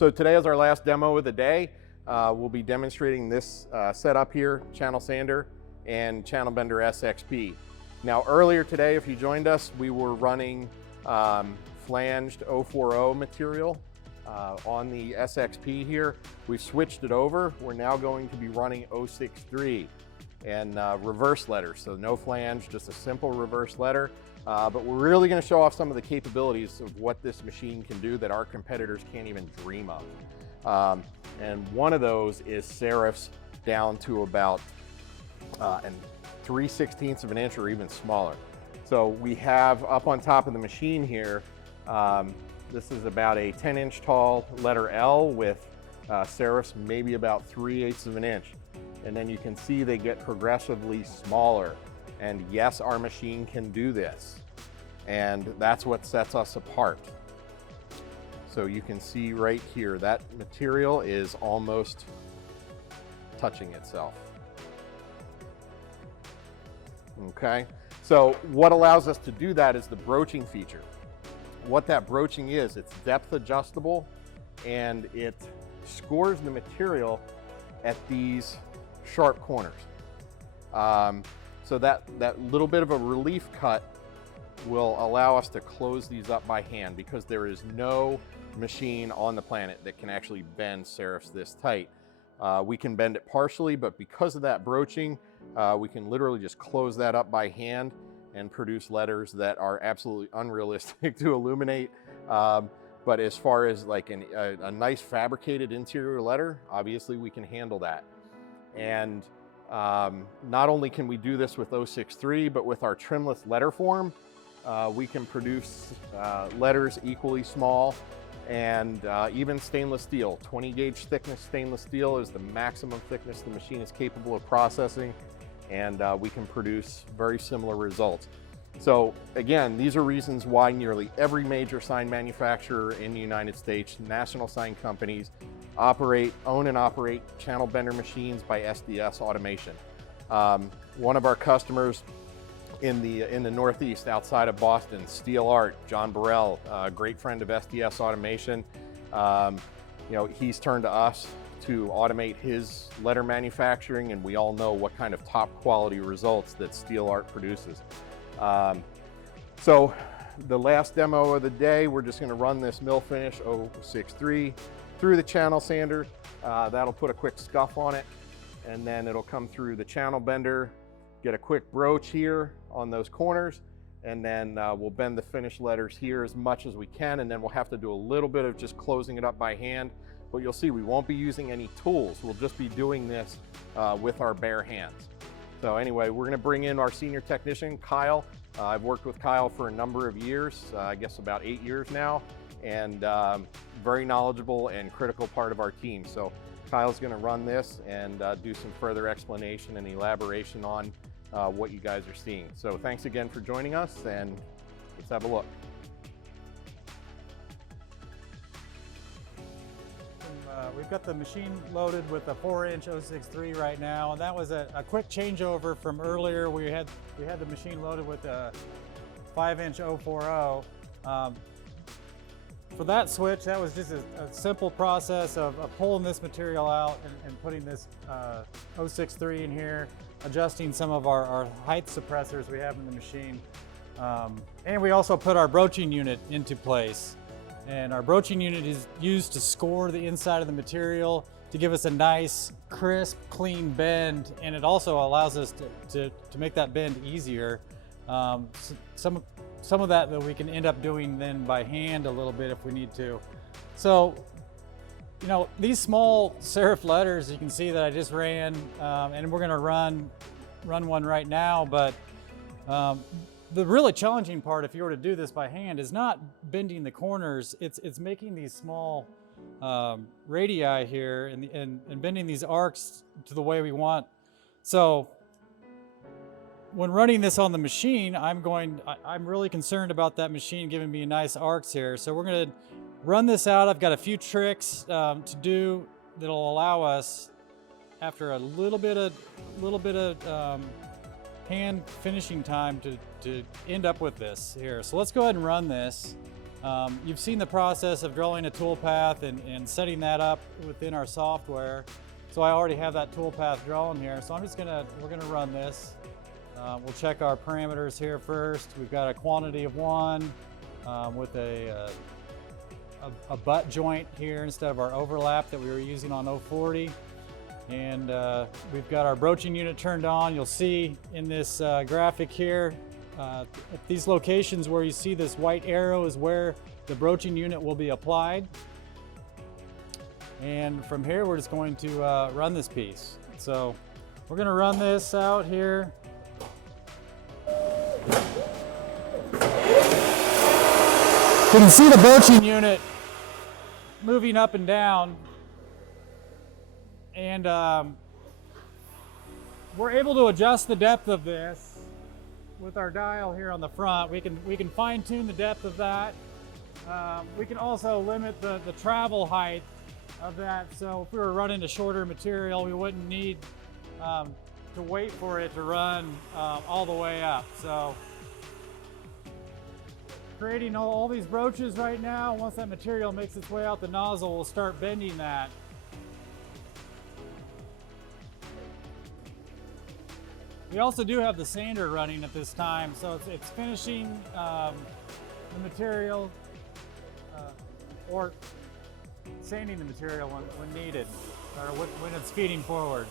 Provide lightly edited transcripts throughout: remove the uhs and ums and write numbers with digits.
So today is our last demo of the day. We'll be demonstrating this setup here, channel sander and ChannelBender SXP. Now earlier today, if you joined us, we were running flanged 040 material on the SXP here. We've switched it over. We're now going to be running 063 and reverse letters. So no flange, just a simple reverse letter. But we're really going to show off some of the capabilities of what this machine can do that our competitors can't even dream of. And one of those is serifs down to about 3/16 of an inch or even smaller. So we have up on top of the machine here, this is about a 10-inch tall letter L with serifs maybe about 3/8 of an inch. And then you can see they get progressively smaller. And yes, our machine can do this. And that's what sets us apart. So you can see right here, that material is almost touching itself. Okay, so what allows us to do that is the broaching feature. What that broaching is, it's depth adjustable and it scores the material at these sharp corners. So that little bit of a relief cut will allow us to close these up by hand because there is no machine on the planet that can actually bend serifs this tight. We can bend it partially, but because of that broaching, we can literally just close that up by hand and produce letters that are absolutely unrealistic to illuminate. But as far as like a nice fabricated interior letter, obviously we can handle that. And not only can we do this with 063, but with our Trimless LetterForm, we can produce letters equally small and even stainless steel. 20 gauge thickness stainless steel is the maximum thickness the machine is capable of processing, and we can produce very similar results. So again, these are reasons why nearly every major sign manufacturer in the United States, national sign companies, own and operate ChannelBender machines by SDS Automation. One of our customers in the Northeast, outside of Boston, Steel Art, John Burrell, a great friend of SDS Automation. You know, he's turned to us to automate his letter manufacturing, and we all know what kind of top quality results that Steel Art produces. So the last demo of the day, we're just going to run this mill finish 063 through the channel sander. That'll put a quick scuff on it, and then it'll come through the ChannelBender, get a quick broach here on those corners, and then we'll bend the finished letters here as much as we can, and then we'll have to do a little bit of just closing it up by hand. But you'll see we won't be using any tools. We'll just be doing this with our bare hands. So anyway, we're going to bring in our senior technician, Kyle. I've worked with Kyle for a number of years, I guess about 8 years now, and very knowledgeable and critical part of our team. So Kyle's going to run this and do some further explanation and elaboration on what you guys are seeing. So thanks again for joining us, and let's have a look. We've got the machine loaded with a 4-inch 063 right now, and that was a quick changeover from earlier. We had the machine loaded with a 5-inch 040. For that switch, that was just a simple process of pulling this material out and putting this 063 in here, adjusting some of our height suppressors we have in the machine. And we also put our broaching unit into place. And our broaching unit is used to score the inside of the material to give us a nice, crisp, clean bend. And it also allows us to make that bend easier. Some of that we can end up doing then by hand a little bit if we need to. So, you know, these small serif letters, you can see that I just ran, and we're gonna run one right now, but the really challenging part, if you were to do this by hand, is not bending the corners, it's making these small radii here and bending these arcs to the way we want. So when running this on the machine, I'm really concerned about that machine giving me nice arcs here. So we're gonna run this out. I've got a few tricks to do that'll allow us, after a little bit of hand finishing time, to end up with this here. So let's go ahead and run this. You've seen the process of drawing a toolpath and setting that up within our software. So I already have that toolpath drawn here. So we're gonna run this. We'll check our parameters here first. We've got a quantity of 1 with a butt joint here instead of our overlap that we were using on 040. And we've got our broaching unit turned on. You'll see in this graphic here, at these locations where you see this white arrow is where the broaching unit will be applied. And from here, we're just going to run this piece. So we're gonna run this out here. You can see the broaching unit moving up and down, and we're able to adjust the depth of this with our dial here on the front. We can fine tune the depth of that. We can also limit the travel height of that. So if we were running a shorter material, we wouldn't need to wait for it to run all the way up. So creating all these broaches right now. Once that material makes its way out the nozzle, we'll start bending that. We also do have the sander running at this time, so it's finishing the material or sanding the material when needed, or when it's feeding forward.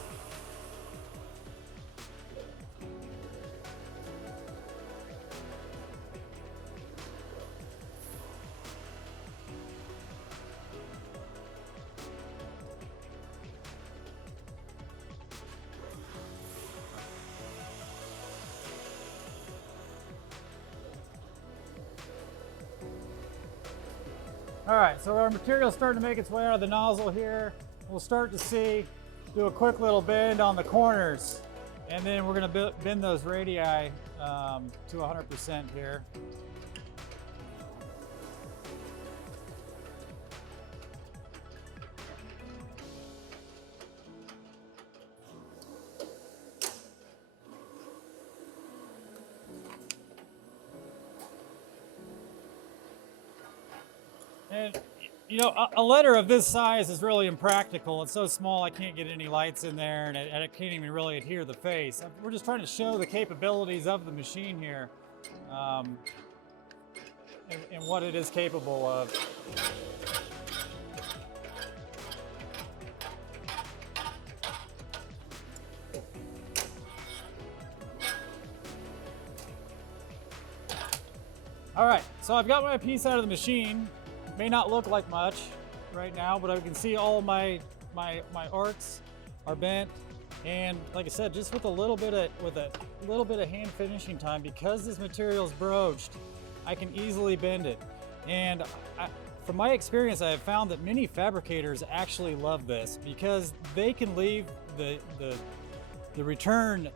All right, so our material's starting to make its way out of the nozzle here. We'll start to do a quick little bend on the corners, and then we're gonna bend those radii to 100% here. And you know, a letter of this size is really impractical. It's so small I can't get any lights in there, and it can't even really adhere to the face. We're just trying to show the capabilities of the machine here, and what it is capable of. All right, so I've got my piece out of the machine. May not look like much right now, but I can see all my arcs are bent, and like I said, just with a little bit of hand finishing time, because this material is broached, I can easily bend it. And from my experience, I have found that many fabricators actually love this because they can leave the return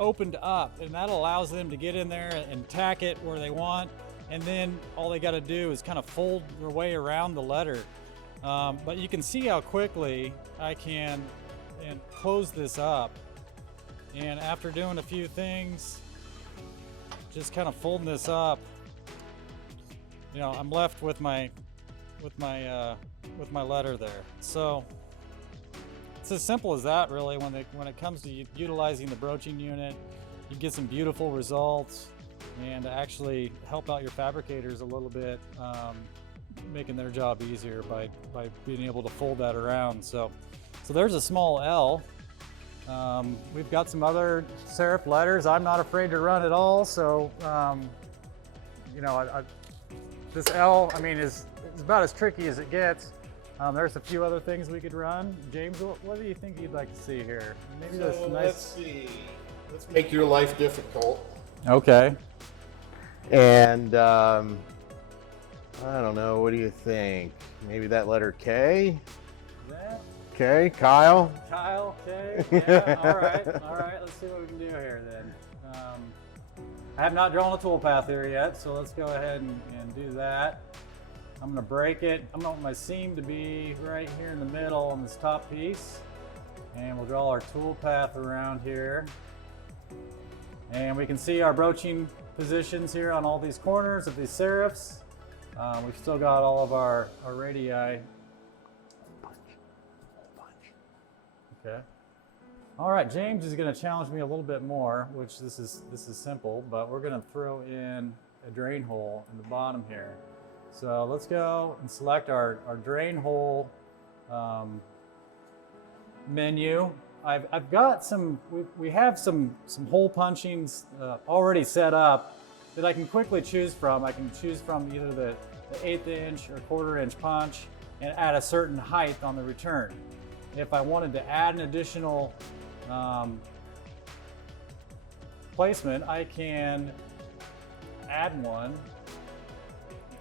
opened up, and that allows them to get in there and tack it where they want. And then all they got to do is kind of fold their way around the letter. But you can see how quickly I can close this up. And after doing a few things, just kind of folding this up, you know, I'm left with my letter there. So it's as simple as that, really. When it comes to utilizing the broaching unit, you get some beautiful results, and actually help out your fabricators a little bit, making their job easier by being able to fold that around. So there's a small L. We've got some other serif letters I'm not afraid to run at all. So you know, this L, I mean, is about as tricky as it gets. There's a few other things we could run. James, what do you think you'd like to see here? Maybe so this nice... let's see. Let's make your life difficult. Okay. And I don't know, what do you think? Maybe that letter K? That? K, Kyle? Kyle, K, yeah, all right, let's see what we can do here then. I have not drawn a toolpath here yet, so let's go ahead and do that. I'm gonna break it. I'm gonna want my seam to be right here in the middle on this top piece. And we'll draw our toolpath around here. And we can see our broaching positions here on all these corners of these serifs. We've still got all of our radii. Okay. All right, James is going to challenge me a little bit more, which this is simple, but we're going to throw in a drain hole in the bottom here. So let's go and select our drain hole menu. I've got some, we have some hole punchings already set up that I can quickly choose from. I can choose from either the 1/8 inch or 1/4 inch punch and add a certain height on the return. If I wanted to add an additional placement, I can add one,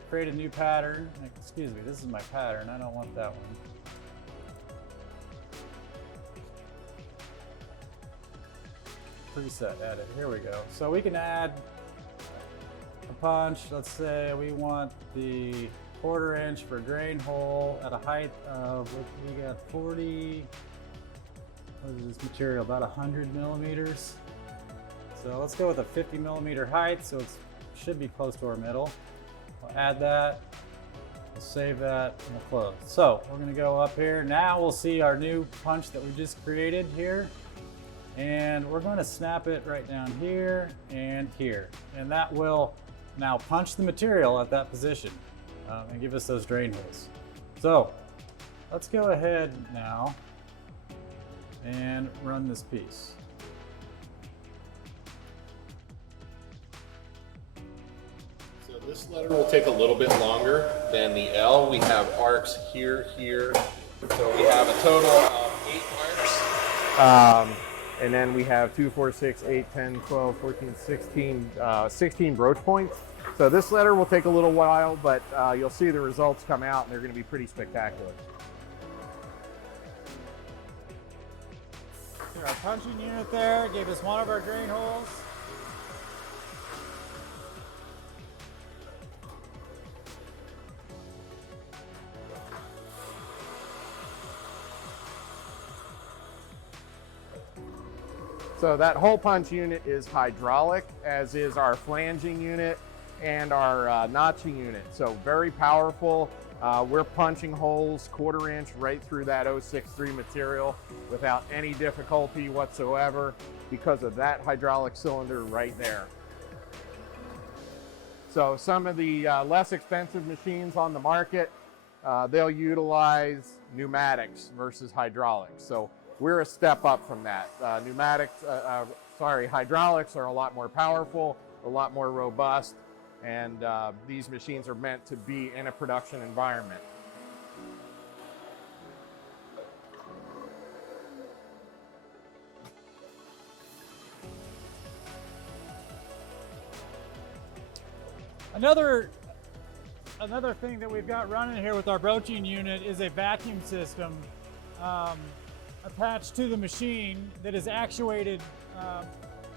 create a new pattern. Excuse me, this is my pattern. I don't want that one. Preset edit, here we go. So we can add a punch. Let's say we want the 1/4 inch for drain hole at a height of, we got 40, what is this material, about 100 millimeters. So let's go with a 50 millimeter height, so it should be close to our middle. We'll add that, we'll save that, and we'll close. So we're gonna go up here. Now we'll see our new punch that we just created here. And we're going to snap it right down here and here. And that will now punch the material at that position and give us those drain holes. So let's go ahead now and run this piece. So this letter will take a little bit longer than the L. We have arcs here, here. So we have a total of 8 arcs. And then we have 2, 4, 6, 8, 10, 12, 14, 16, 16 broach points. So this letter will take a little while, but you'll see the results come out and they're going to be pretty spectacular. So our punching unit there gave us one of our drain holes. So that hole punch unit is hydraulic, as is our flanging unit and our notching unit. So very powerful. We're punching holes 1/4 inch right through that 063 material without any difficulty whatsoever because of that hydraulic cylinder right there. So some of the less expensive machines on the market, they'll utilize pneumatics versus hydraulics. So we're a step up from that. Hydraulics are a lot more powerful, a lot more robust, and these machines are meant to be in a production environment. Another thing that we've got running here with our broaching unit is a vacuum system attached to the machine that is actuated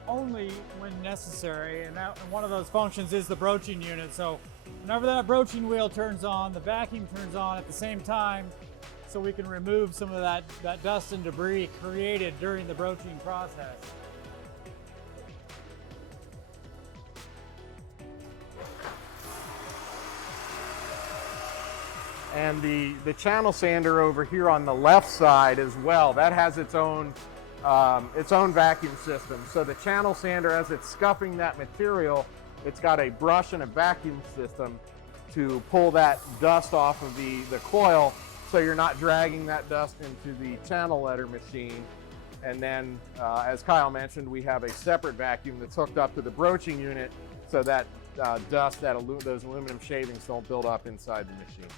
only when necessary, and one of those functions is the broaching unit. So whenever that broaching wheel turns on, the vacuum turns on at the same time, so we can remove some of that dust and debris created during the broaching process. And the channel sander over here on the left side as well, that has its own vacuum system. So the channel sander, as it's scuffing that material, it's got a brush and a vacuum system to pull that dust off of the coil, so you're not dragging that dust into the channel letter machine. And then, as Kyle mentioned, we have a separate vacuum that's hooked up to the broaching unit, so that dust, those aluminum shavings don't build up inside the machine.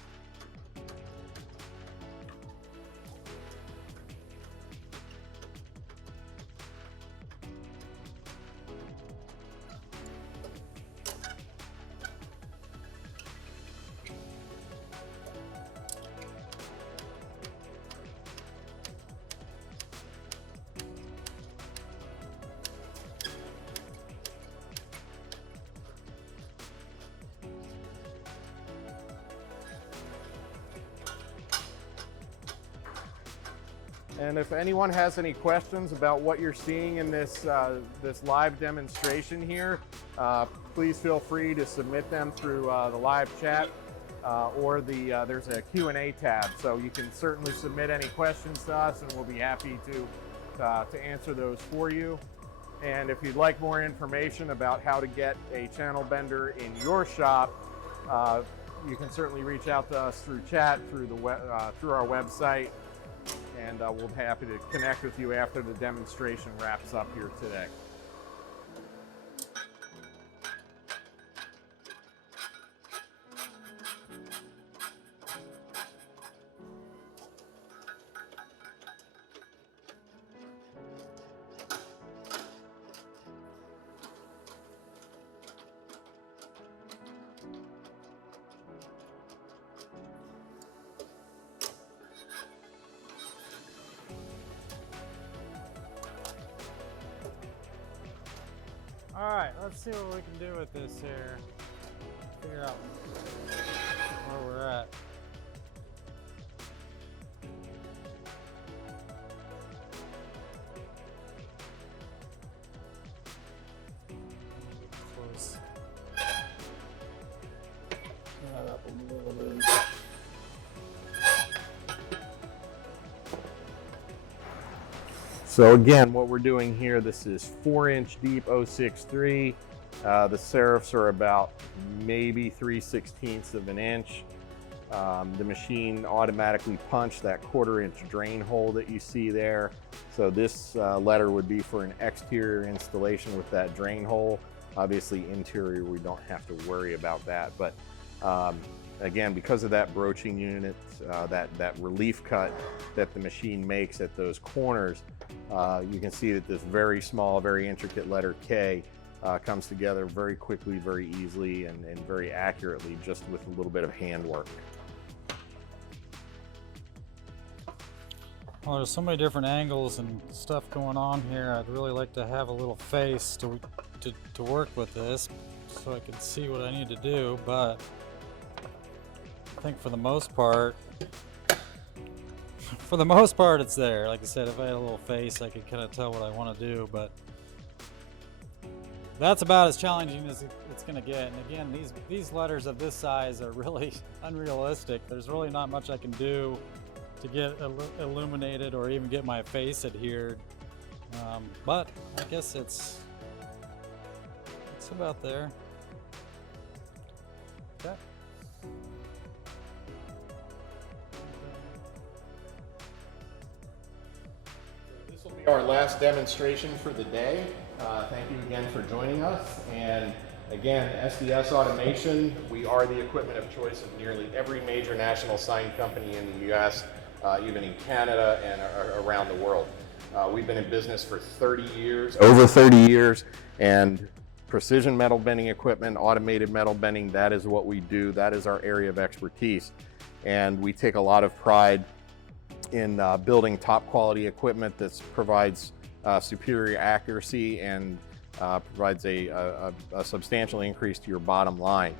And if anyone has any questions about what you're seeing in this live demonstration here, please feel free to submit them through the live chat. or there's a Q&A tab. So you can certainly submit any questions to us, and we'll be happy to answer those for you. And if you'd like more information about how to get a ChannelBender in your shop, you can certainly reach out to us through chat, through our website, and we'll be happy to connect with you after the demonstration wraps up here today. All right, let's see what we can do with this here. Figure out where we're at. Close that up a little bit. So again, what we're doing here, this is 4-inch deep 063. The serifs are about maybe 3/16 of an inch. The machine automatically punched that 1/4-inch drain hole that you see there. So this letter would be for an exterior installation with that drain hole. Obviously interior, we don't have to worry about that. But again, because of that broaching unit, that relief cut that the machine makes at those corners, you can see that this very small, very intricate letter K comes together very quickly, very easily, and very accurately, just with a little bit of handwork. Well, there's so many different angles and stuff going on here. I'd really like to have a little face to work with this so I can see what I need to do, but I think for the most part it's there. Like I said, if I had a little face, I could kind of tell what I want to do, but that's about as challenging as it's going to get. And again, these letters of this size are really unrealistic. There's really not much I can do to get illuminated or even get my face adhered. But I guess it's about there. Okay. This will be our last demonstration for the day. Thank you again for joining us. And again, SDS Automation, we are the equipment of choice of nearly every major national sign company in the US, even in Canada and around the world. We've been in business for 30 years, over 30 years, and precision metal bending equipment, automated metal bending, that is what we do. That is our area of expertise. And we take a lot of pride in building top quality equipment that provides superior accuracy and provides a substantial increase to your bottom line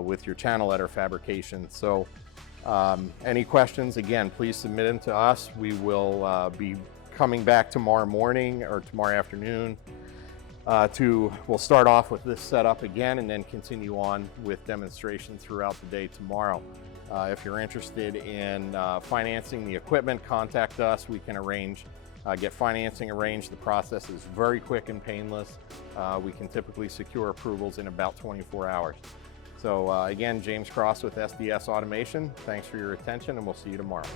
with your channel letter fabrication. So any questions, again, please submit them to us. We will be coming back tomorrow morning or tomorrow afternoon we'll start off with this setup again and then continue on with demonstrations throughout the day tomorrow. If you're interested in financing the equipment, contact us. We can get financing arranged. The process is very quick and painless. We can typically secure approvals in about 24 hours. So again, James Cross with SDS Automation. Thanks for your attention, and we'll see you tomorrow.